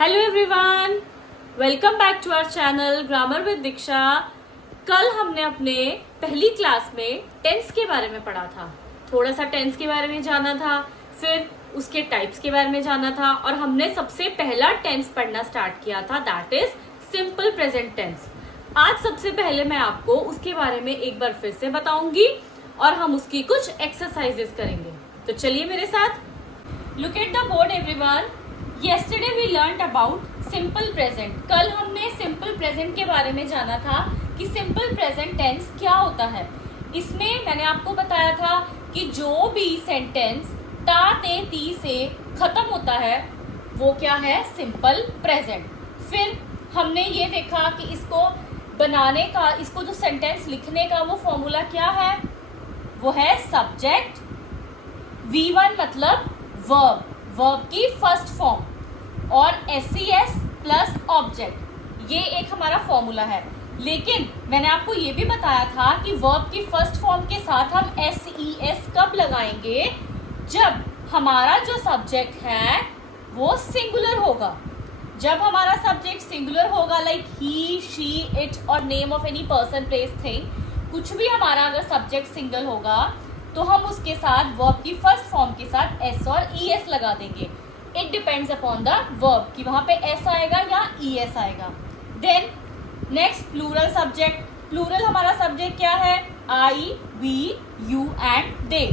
Hello everyone, welcome back to our channel grammar with Diksha. कल हमने अपने पहली क्लास में टेंस के बारे में पढ़ा था। थोड़ा सा टेंस के बारे में जाना था, फिर उसके टाइप्स के बारे में जाना था और हमने सबसे पहला टेंस पढ़ना स्टार्ट किया था, that is simple present tense. आज सबसे पहले मैं आपको उसके बारे में एक बार फिर से बताऊंगी और हम उसकी कुछ एक्सरसाइजेस करेंगे। तो चलिए मेरे साथ। Look at the board everyone. Yesterday we learnt about simple present। कल हमने simple present के बारे में जाना था कि simple present tense क्या होता है। इसमें मैंने आपको बताया था कि जो भी सेंटेंस ता ते ती से खत्म होता है वो क्या है, simple present। फिर हमने ये देखा कि इसको बनाने का, इसको जो सेंटेंस लिखने का वो फॉर्मूला क्या है, वो है सब्जेक्ट V1 मतलब वर्ब की फर्स्ट फॉर्म और SES प्लस ऑब्जेक्ट, ये एक हमारा फॉर्मूला है। लेकिन मैंने आपको ये भी बताया था कि वर्ब की फर्स्ट फॉर्म के साथ हम SES कब लगाएंगे, जब हमारा जो सब्जेक्ट है वो सिंगुलर होगा। जब हमारा सब्जेक्ट सिंगुलर होगा, लाइक ही, शी, इट और name of any person, place, thing, कुछ भी हमारा अगर सब्जेक्ट सिंगल होगा तो हम उसके साथ वर्ब की फर्स्ट फॉर्म के साथ S और ES लगा देंगे। It depends upon the verb कि वहां पे S आएगा या ES आएगा। Then next plural subject. Plural हमारा सब्जेक्ट क्या है, I, we, you and they।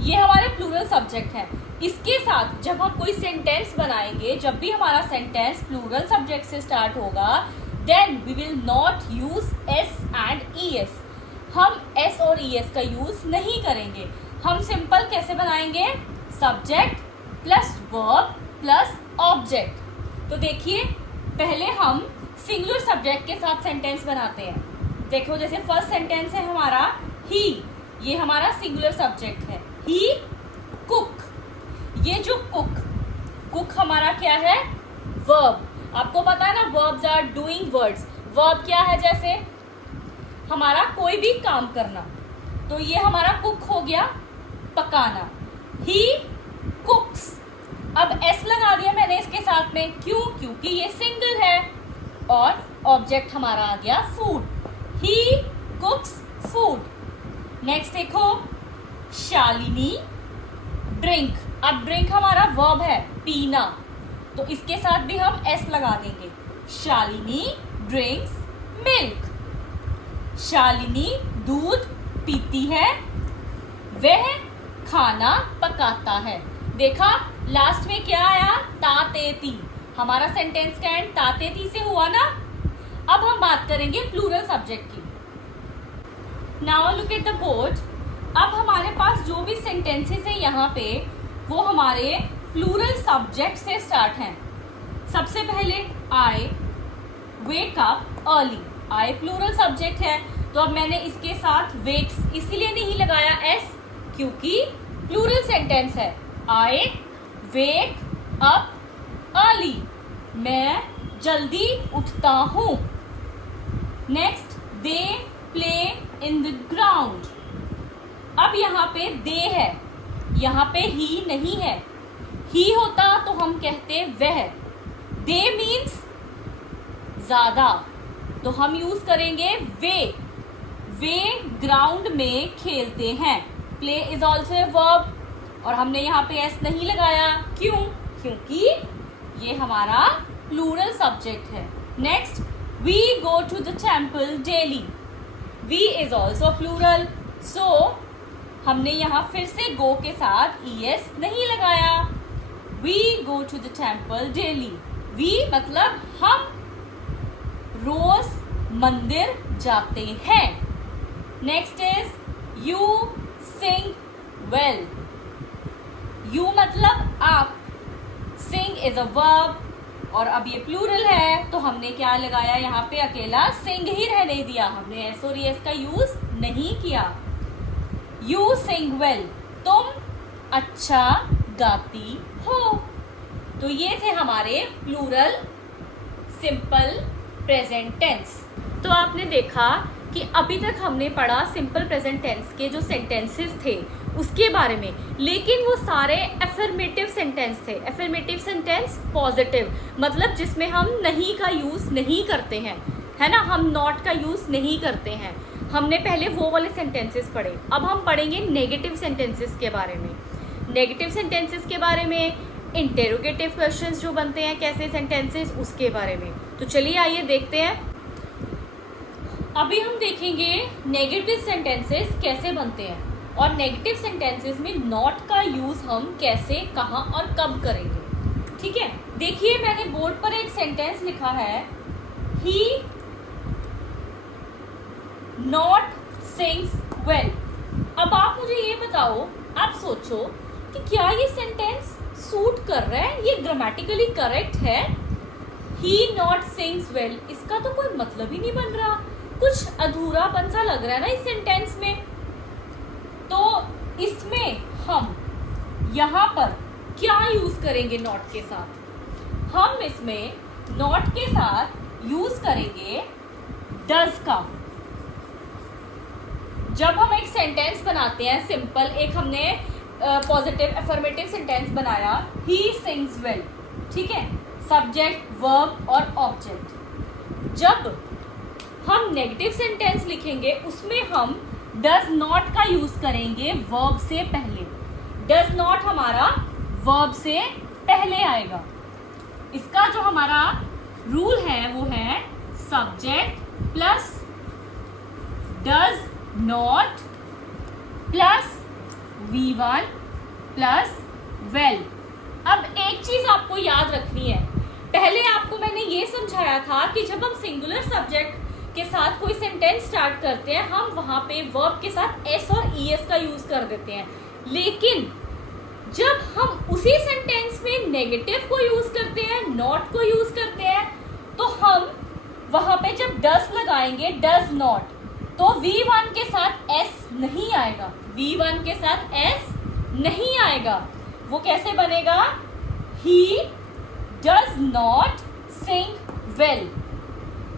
ये हमारे प्लूरल सब्जेक्ट है। इसके साथ जब हम कोई सेंटेंस बनाएंगे, जब भी हमारा सेंटेंस प्लूरल सब्जेक्ट से स्टार्ट होगा, then we will not use S and ES। हम S और ES का यूज नहीं करेंगे। हम सिंपल कैसे बनाएंगे, subject plus verb plus object. तो देखिए, पहले हम सिंगुलर सब्जेक्ट के साथ सेंटेंस बनाते हैं। देखो, जैसे फर्स्ट सेंटेंस है हमारा ही, ये हमारा सिंगुलर सब्जेक्ट है। ही कुक, ये जो कुक हमारा क्या है, वर्ब। आपको पता है ना, verbs are doing words. Verb क्या है, जैसे हमारा कोई भी काम करना, तो ये हमारा कुक हो गया, पकाना। ही कुक्स। अब S लगा दिया मैंने इसके साथ में, क्यों, क्योंकि ये सिंगल है। और ऑब्जेक्ट हमारा आ गया फूड। ही कुक्स फूड। नेक्स्ट देखो, शालिनी ड्रिंक। अब ड्रिंक हमारा वर्ब है, पीना, तो इसके साथ भी हम S लगा देंगे। Shalini drinks milk. शालिनी दूध पीती है, वह खाना पकाता है। देखा, लास्ट में क्या आया, तातेती। हमारा सेंटेंस का एंड तातेती से हुआ ना। अब हम बात करेंगे प्लूरल सब्जेक्ट की। Now look at the board. अब हमारे पास जो भी सेंटेंसेस है यहाँ पे, वो हमारे प्लूरल सब्जेक्ट से स्टार्ट हैं। सबसे पहले आई वेक अप अर्ली। आई प्लूरल सब्जेक्ट है, तो अब मैंने इसके साथ वेक्स इसीलिए नहीं लगाया S, क्योंकि प्लूरल सेंटेंस है। आई वेक अप अर्ली, मैं जल्दी उठता हूं। Next, they play in the ground. अब यहाँ पे दे है, यहाँ पे ही नहीं है। ही होता तो हम कहते वह। दे मीन्स ज्यादा, तो हम यूज करेंगे वे ग्राउंड में खेलते हैं। Play is also a verb, और हमने यहाँ पे S नहीं लगाया, क्यों, क्योंकि ये हमारा प्लूरल सब्जेक्ट है। Next, we go to the temple daily. We is also plural, so हमने यहाँ फिर से गो के साथ ES नहीं लगाया। We go to the temple daily. We मतलब हम रोज मंदिर जाते हैं। Next is you sing well. You मतलब आप, सिंग इज अ वर्ब, और अब ये प्लूरल है तो हमने क्या लगाया, यहाँ पे अकेला सिंग ही रहने दिया, हमने S और ES का यूज नहीं किया। यू सिंग वेल, तुम अच्छा गाती हो। तो ये थे हमारे प्लूरल सिंपल प्रेजेंट टेंस। तो आपने देखा कि अभी तक हमने पढ़ा सिंपल प्रेजेंट टेंस के जो सेंटेंसेस थे उसके बारे में, लेकिन वो सारे एफर्मेटिव सेंटेंस थे। एफर्मेटिव सेंटेंस पॉजिटिव, मतलब जिसमें हम नहीं का यूज़ नहीं करते हैं, है ना, हम नॉट का यूज़ नहीं करते हैं। हमने पहले वो वाले सेंटेंसेस पढ़े। अब हम पढ़ेंगे नेगेटिव सेंटेंसेस के बारे में। नेगेटिव सेंटेंसेस के बारे में, इंटेरोगेटिव क्वेश्चंस जो बनते हैं कैसे सेंटेंसेस, उसके बारे में। तो चलिए आइए देखते हैं। अभी हम देखेंगे नेगेटिव सेंटेंसेस कैसे बनते हैं और नेगेटिव सेंटेंसेस में नॉट का यूज हम कैसे, कहाँ और कब करेंगे। ठीक है, देखिए मैंने बोर्ड पर एक सेंटेंस लिखा है, ही नॉट सिंग्स वेल। अब आप मुझे ये बताओ, आप सोचो कि क्या ये सेंटेंस सूट कर रहा है, ये ग्रामेटिकली करेक्ट है। ही नॉट सिंग्स वेल, इसका तो कोई मतलब ही नहीं बन रहा, कुछ अधूरापन सा लग रहा है ना इस सेंटेंस में। तो इसमें हम यहाँ पर क्या यूज करेंगे नॉट के साथ? हम इसमें नॉट के साथ यूज करेंगे डज का। जब हम एक सेंटेंस बनाते हैं सिंपल, एक हमने पॉजिटिव एफर्मेटिव सेंटेंस बनाया, ही सिंग्स वेल, ठीक है, सब्जेक्ट, वर्ब और ऑब्जेक्ट। जब हम नेगेटिव सेंटेंस लिखेंगे उसमें हम डज नॉट का यूज करेंगे वर्ब से पहले। डज नॉट हमारा वर्ब से पहले आएगा। इसका जो हमारा रूल है वो है subject plus does not plus V1 plus well. अब एक चीज आपको याद रखनी है, पहले आपको मैंने ये समझाया था कि जब हम सिंगुलर सब्जेक्ट के साथ कोई सेंटेंस स्टार्ट करते हैं, हम वहां पे वर्ब के साथ एस और ईएस का यूज कर देते हैं। लेकिन जब हम उसी सेंटेंस में नेगेटिव को यूज करते हैं, नॉट को यूज करते हैं, तो हम वहां पे जब डज लगाएंगे, डज नॉट, तो V1 के साथ एस नहीं आएगा। V1 के साथ एस नहीं आएगा। वो कैसे बनेगा? He does not sing well.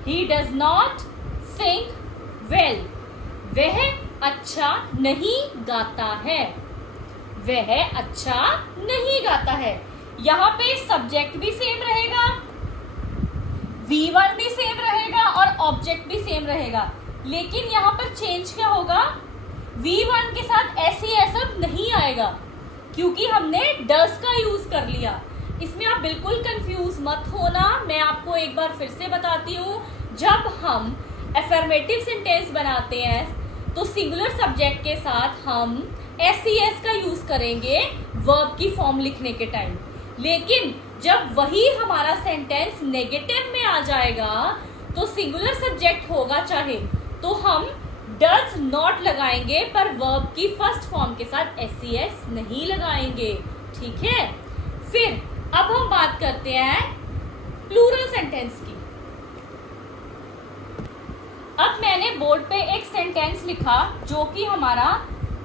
He does not sing well. वह अच्छा नहीं गाता है। वह अच्छा नहीं गाता है। यहाँ पे सब्जेक्ट भी सेम रहेगा, V1 भी सेम रहेगा और ऑब्जेक्ट भी सेम रहेगा। लेकिन यहाँ पर चेंज क्या होगा? V1 के साथ ऐसी ऐसा नहीं आएगा क्योंकि हमने डज का यूज कर लिया। इसमें आप बिल्कुल कंफ्यूज मत होना, मैं आपको एक बार फिर से बताती हूँ। जब हम एफर्मेटिव सेंटेंस बनाते हैं तो सिंगुलर सब्जेक्ट के साथ हम एस का यूज करेंगे वर्ब की फॉर्म लिखने के टाइम। लेकिन जब वही हमारा सेंटेंस नेगेटिव में आ जाएगा तो सिंगुलर सब्जेक्ट होगा चाहे, तो हम डज नॉट लगाएंगे पर वर्ब की फर्स्ट फॉर्म के साथ एस नहीं लगाएंगे। ठीक है, फिर अब हम बात करते हैं प्लूरल सेंटेंस की। अब मैंने बोर्ड पे एक सेंटेंस लिखा जो कि हमारा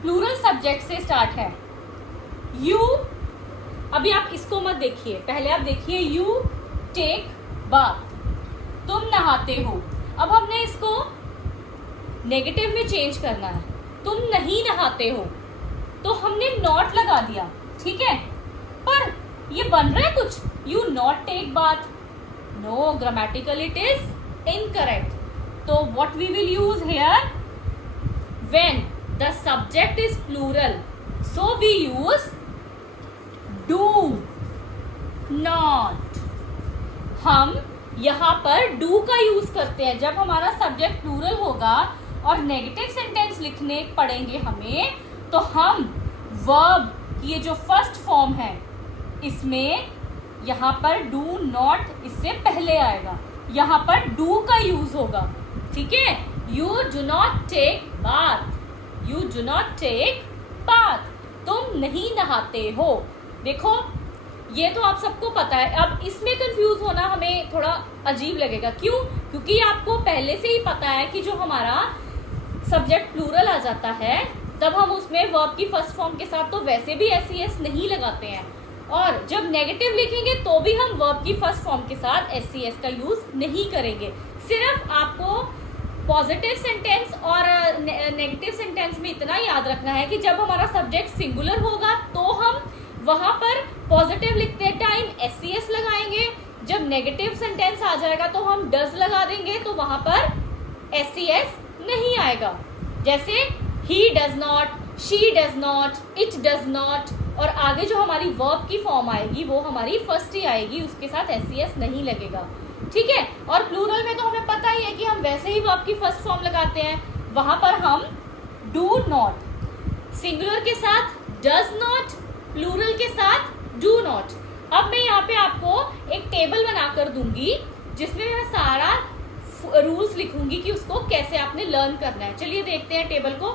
प्लूरल सब्जेक्ट से स्टार्ट है। यू, अभी आप इसको मत देखिए, पहले आप देखिए यू टेक बाथ, तुम नहाते हो। अब हमने इसको नेगेटिव में चेंज करना है, तुम नहीं नहाते हो, तो हमने नॉट लगा दिया। ठीक है, पर ये बन रहा है कुछ, you not take bath. No, grammatical it is incorrect. तो what we will use here? When the subject is plural, so we use do not. हम यहाँ पर डू का यूज करते हैं जब हमारा सब्जेक्ट प्लूरल होगा और नेगेटिव सेंटेंस लिखने पड़ेंगे हमें, तो हम वर्ब की ये जो फर्स्ट फॉर्म है इसमें यहाँ पर डू नॉट इससे पहले आएगा, यहाँ पर डू का यूज होगा। ठीक है, you do not take bath, you do not take bath, तुम नहीं नहाते हो। देखो ये तो आप सबको पता है। अब इसमें कंफ्यूज होना हमें थोड़ा अजीब लगेगा, क्यों? क्योंकि आपको पहले से ही पता है कि जो हमारा सब्जेक्ट प्लूरल आ जाता है तब हम उसमें वर्ब की फर्स्ट फॉर्म के साथ तो वैसे भी एस नहीं लगाते हैं, और जब नेगेटिव लिखेंगे तो भी हम वर्ब की फर्स्ट फॉर्म के साथ एस का यूज नहीं करेंगे। सिर्फ आपको पॉजिटिव सेंटेंस और नेगेटिव सेंटेंस में इतना याद रखना है कि जब हमारा सब्जेक्ट सिंगुलर होगा तो हम वहां पर पॉजिटिव लिखते टाइम एस लगाएंगे, जब नेगेटिव सेंटेंस आ जाएगा तो हम डज लगा देंगे, तो वहां पर एस नहीं आएगा। जैसे he does not, she does not, it does not, और आगे जो हमारी वर्ब की फॉर्म आएगी वो हमारी फर्स्ट ही आएगी, उसके साथ एस नहीं लगेगा, ठीक है। और प्लूरल में तो हमें पता ही है कि हम वैसे ही वर्ब की फर्स्ट फॉर्म लगाते हैं, वहां पर हम डू नॉट, सिंगुलर के साथ डज नॉट, प्लूरल के साथ डू नॉट। अब मैं यहाँ पे आपको एक टेबल बनाकर दूंगी जिसमें मैं सारा रूल्स लिखूंगी कि उसको कैसे आपने लर्न करना है। चलिए देखते हैं टेबल को।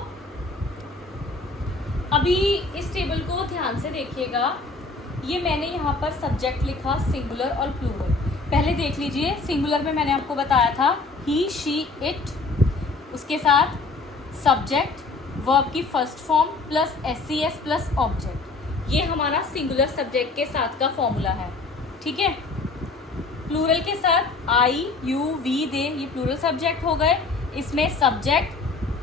अभी इस टेबल को ध्यान से देखिएगा, ये मैंने यहाँ पर सब्जेक्ट लिखा सिंगुलर और प्लूरल। पहले देख लीजिए, सिंगुलर में मैंने आपको बताया था ही, शी, इट, उसके साथ सब्जेक्ट, वर्ब की first form plus S plus object, ये हमारा सिंगुलर सब्जेक्ट के साथ का फॉर्मूला है, ठीक है। प्लूरल के साथ आई, यू, वी, दे, ये प्लूरल सब्जेक्ट हो गए, इसमें subject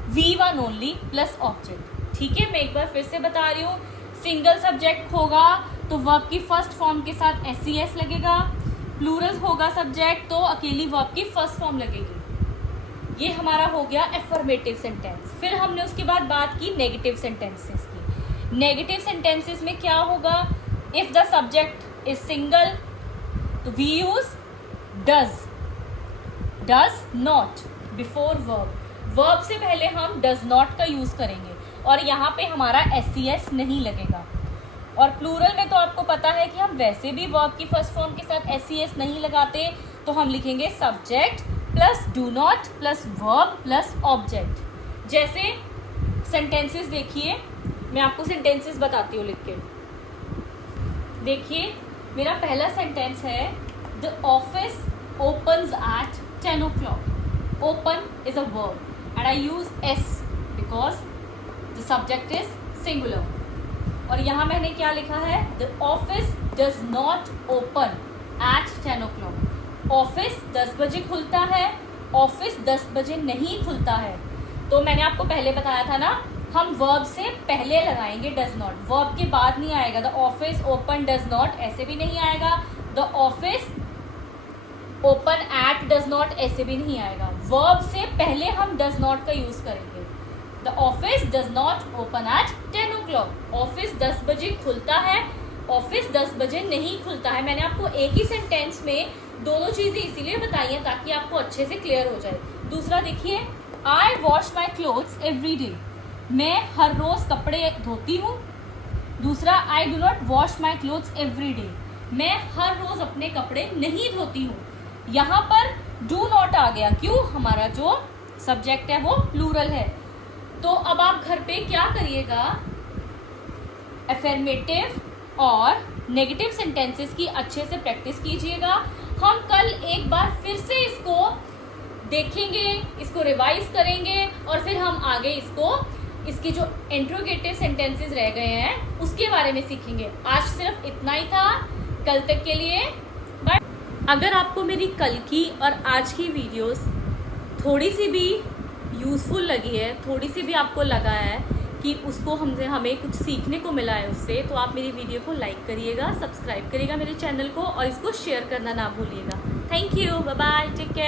V one only plus object, ठीक है। मैं एक बार फिर से बता रही हूँ, सिंगल सब्जेक्ट होगा तो वर्ब की फर्स्ट फॉर्म के साथ एस लगेगा, प्लूरल होगा सब्जेक्ट तो अकेली वर्ब की फर्स्ट फॉर्म लगेगी। ये हमारा हो गया एफर्मेटिव सेंटेंस। फिर हमने उसके बाद बात की नेगेटिव सेंटेंसेस की। नेगेटिव सेंटेंसेस में क्या होगा, if the subject is single तो we use does, does not before verb, verb से पहले हम डज नॉट का यूज करेंगे और यहाँ पे हमारा एस नहीं लगेगा। और प्लूरल में तो आपको पता है कि हम वैसे भी वर्ब की फर्स्ट फॉर्म के साथ एस नहीं लगाते, तो हम लिखेंगे subject plus do not plus verb plus object. जैसे सेंटेंसेस देखिए, मैं आपको सेंटेंसेस बताती हूँ लिख के। देखिए मेरा पहला सेंटेंस है, the office opens at 10 o'clock. Open is a verb and I use S because the subject is singular. और यहाँ मैंने क्या लिखा है, the office does not open at 10 o'clock. Office 10 बजे खुलता है, ऑफिस 10 बजे नहीं खुलता है। तो मैंने आपको पहले बताया था ना, हम वर्ब से पहले लगाएंगे डज नॉट, वर्ब के बाद नहीं आएगा। The office open does not ऐसे भी नहीं आएगा, the office open at does not ऐसे भी नहीं आएगा। वर्ब से पहले हम डज नॉट का यूज करेंगे। The office does not open at 10 o'clock. Office 10 बजे खुलता है, ऑफिस 10 बजे नहीं खुलता है। मैंने आपको एक ही सेंटेंस में दोनों चीजें इसीलिए बताई हैं ताकि आपको अच्छे से क्लियर हो जाए। दूसरा देखिए, I wash my clothes every day, मैं हर रोज कपड़े धोती हूँ। दूसरा, I do not wash my clothes every day, मैं हर रोज अपने कपड़े नहीं धोती हूँ। यहाँ पर डू नॉट आ गया, क्यों, हमारा जो सब्जेक्ट है वो प्लूरल है। तो अब आप घर पे क्या करिएगा, अफर्मेटिव और नेगेटिव सेंटेंसेस की अच्छे से प्रैक्टिस कीजिएगा। हम कल एक बार फिर से इसको देखेंगे, इसको रिवाइज करेंगे और फिर हम आगे इसकी जो इंट्रोगेटिव सेंटेंसेस रह गए हैं उसके बारे में सीखेंगे। आज सिर्फ इतना ही था, कल तक के लिए बाय। अगर आपको मेरी कल की और आज की वीडियोस थोड़ी सी भी यूज़फुल लगी है, थोड़ी सी भी आपको लगा है कि उसको हमें कुछ सीखने को मिला है उससे, तो आप मेरी वीडियो को लाइक करिएगा, सब्सक्राइब करिएगा मेरे चैनल को और इसको शेयर करना ना भूलिएगा। Thank you, bye bye, take care.